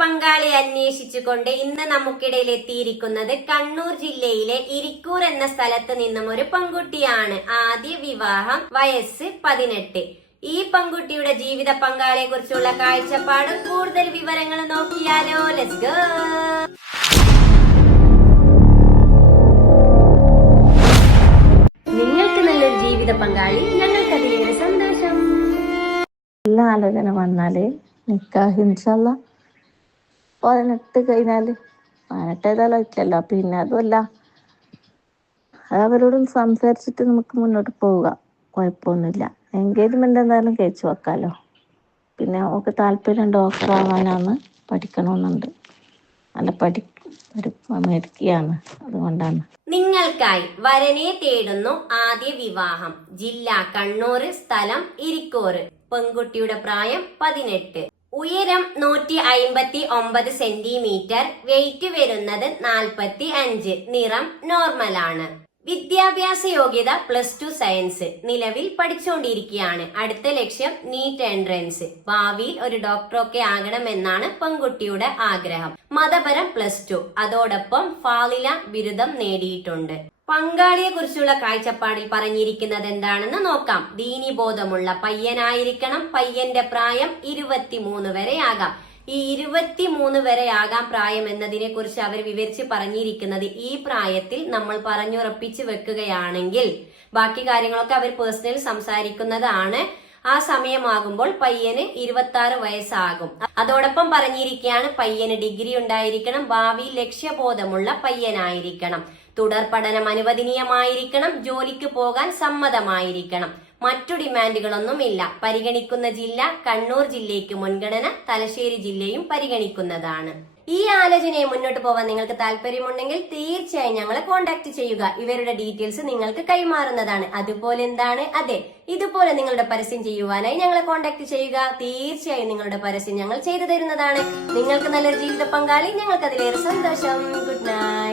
പങ്കാളി അന്വേഷിച്ചുകൊണ്ട് ഇന്ന് നമുക്കിടയിൽ എത്തിയിരിക്കുന്നത് കണ്ണൂർ ജില്ലയിലെ ഇരിക്കൂർ എന്ന സ്ഥലത്ത് നിന്നും ഒരു പെൺകുട്ടിയാണ്. ആദ്യ വിവാഹം, വയസ്സ് 18. ഈ പെൺകുട്ടിയുടെ ജീവിത പങ്കാളിയെ കുറിച്ചുള്ള കാഴ്ചപ്പാട്, കൂടുതൽ വിവരങ്ങൾ നോക്കിയാലോ? Let's go. നിങ്ങൾക്ക് നല്ലൊരു ജീവിത പങ്കാളി, ഞങ്ങൾക്ക് അതിലേറെ സന്തോഷം. എല്ലാ ആലോചന വന്നാല് നിക്കാഹ് ഇൻഷാല്ലാ 18 കഴിഞ്ഞാല് 18 ഏതായാലും ഇല്ലല്ലോ. പിന്നെ അതുമല്ല, അവരോടും സംസാരിച്ചിട്ട് നമുക്ക് മുന്നോട്ട് പോവുക, കുഴപ്പമൊന്നുമില്ല. എൻഗേജ്മെന്റ് എന്തായാലും കഴിച്ചു വെക്കാലോ. പിന്നെ അവൾക്ക് താല്പര്യം ഡോക്ടർ ആവാനാണ്, പഠിക്കണമെന്നുണ്ട്. നല്ല മെടുക്കിയാണ്, അതുകൊണ്ടാണ്. നിങ്ങൾക്കായി വരനെ തേടുന്നു. ആദ്യ വിവാഹം, ജില്ല കണ്ണൂർ, സ്ഥലം ഇരിക്കൂർ. പെൺകുട്ടിയുടെ പ്രായം 18. ഉയരം 159 സെന്റിമീറ്റർ, വെയിറ്റ് വരുന്നത് 45. നിറം നോർമലാണ്. വിദ്യാഭ്യാസ യോഗ്യത +2 സയൻസ്. നിലവിൽ പഠിച്ചുകൊണ്ടിരിക്കുകയാണ്. അടുത്ത ലക്ഷ്യം നീറ്റ് എൻട്രൻസ്. ഭാവിയിൽ ഒരു ഡോക്ടറൊക്കെ ആകണമെന്നാണ് പെൺകുട്ടിയുടെ ആഗ്രഹം. മതപരം +2, അതോടൊപ്പം ഫാളില ബിരുദം നേടിയിട്ടുണ്ട്. പങ്കാളിയെ കുറിച്ചുള്ള കാഴ്ചപ്പാടിൽ പറഞ്ഞിരിക്കുന്നത് എന്താണെന്ന് നോക്കാം. ദീനീബോധമുള്ള പയ്യനായിരിക്കണം. പയ്യന്റെ പ്രായം 23 വരെ ആകാം. ഈ 23 വരെ ആകാം പ്രായം എന്നതിനെ കുറിച്ച് അവർ വിവരിച്ച് പറഞ്ഞിരിക്കുന്നത്, ഈ പ്രായത്തിൽ നമ്മൾ പറഞ്ഞുറപ്പിച്ച് വെക്കുകയാണെങ്കിൽ ബാക്കി കാര്യങ്ങളൊക്കെ അവർ പേഴ്സണൽ സംസാരിക്കുന്നതാണ്. ആ സമയമാകുമ്പോൾ പയ്യന് 26 വയസ്സാകും. അതോടൊപ്പം പറഞ്ഞിരിക്കുകയാണ്, പയ്യന് ഡിഗ്രി ഉണ്ടായിരിക്കണം. ഭാവിയിൽ ലക്ഷ്യബോധമുള്ള പയ്യനായിരിക്കണം. തുടർ പഠനം അനുവദനീയമായിരിക്കണം. ജോലിക്ക് പോകാൻ സമ്മതമായിരിക്കണം. മറ്റു ഡിമാൻഡുകളൊന്നുമില്ല. പരിഗണിക്കുന്ന ജില്ല കണ്ണൂർ ജില്ലയ്ക്ക് മുൻഗണന, തലശ്ശേരി ജില്ലയും പരിഗണിക്കുന്നതാണ്. ഈ ആലോചനയെ മുന്നോട്ട് പോകാൻ നിങ്ങൾക്ക് താല്പര്യമുണ്ടെങ്കിൽ തീർച്ചയായും ഞങ്ങളെ കോൺടാക്ട് ചെയ്യുക. ഇവരുടെ ഡീറ്റെയിൽസ് നിങ്ങൾക്ക് കൈമാറുന്നതാണ്. അതുപോലെ എന്താണ്, അതെ, ഇതുപോലെ നിങ്ങളുടെ പരസ്യം ചെയ്യുവാനായി ഞങ്ങളെ കോൺടാക്ട് ചെയ്യുക. തീർച്ചയായും നിങ്ങളുടെ പരസ്യം ഞങ്ങൾ ചെയ്തു തരുന്നതാണ്. നിങ്ങൾക്ക് നല്ലൊരു ജീവിത പങ്കാളി, ഞങ്ങൾക്ക് അതിലേറെ സന്തോഷം. Good night.